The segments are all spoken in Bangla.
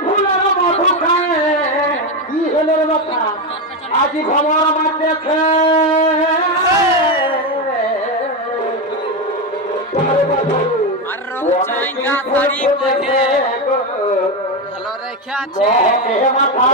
ফুলের মধু খায় কি হলো কথা আজি খবর আমার দেখে ভালো রেখে আছে মাথা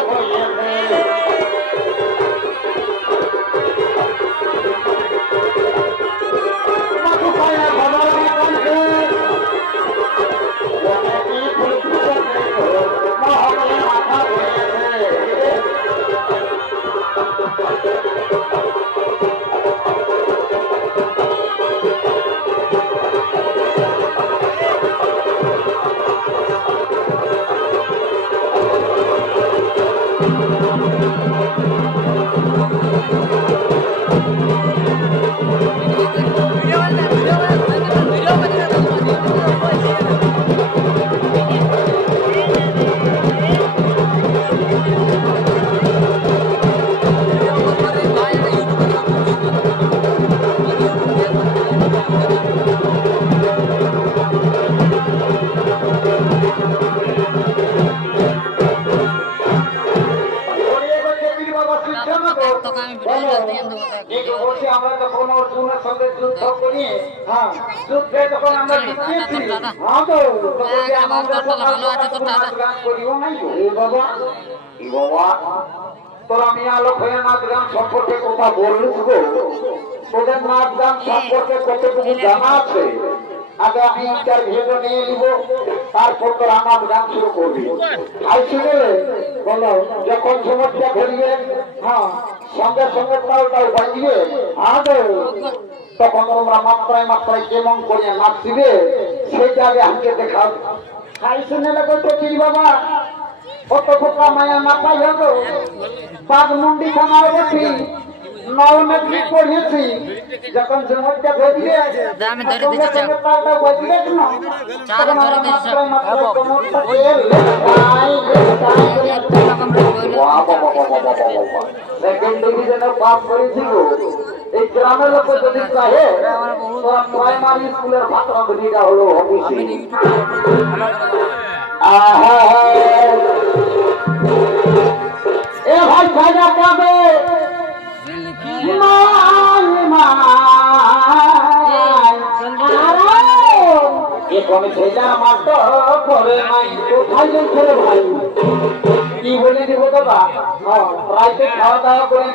আমরা যখন অর্জুনের সঙ্গে যুদ্ধ করি হ্যাঁ যুদ্ধে যখন আমরা জিতেছি হ্যাঁ তো বাবা তোরা মিয়া লোক হয়ে নাচ গান সম্পর্কে কথা বলিস গো তোদের নাচ গান সম্পর্কে কতটুকু জানা আছে আগে আমি ইন্টারভিউটা নিয়ে নিব তারপর তোরা নাচ গান শুরু করবি আইসি গেলে বলো যখন সমস্যা ধরিয়ে হ্যাঁ সঙ্গে সঙ্গে তালটাও বাজিবে আগে তখন তোমরা মাত্রায় মাত্রায় কেমন করে নাচছিবে সেইটা আগে আমাকে দেখাও খাই শুনে বলতে কি বাবা কত ফোকা মায়া না পাই হতো বাঘমুন্ডি থানার বসি নলমেট্রিক পড়িয়েছি যখন সমস্যা ধরিয়ে তালটা বাজিবে না তখন আমরা মাত্রায় মাত্রায় কোমরটা তেল সেকেন্ড ডিভিশনে পাস করেছিল এই গ্রামের লোক যদি চাহে প্রাইমারি স্কুলের ভাতরান্ধনিটা হলো অফিসে এ ভাই সাজা পাবে এখানে ভেজা মাত্র করে নাই কোথায় ছেলে ভাই কি বলে দিব দাদা প্রাইভেট খাওয়া দাওয়া করে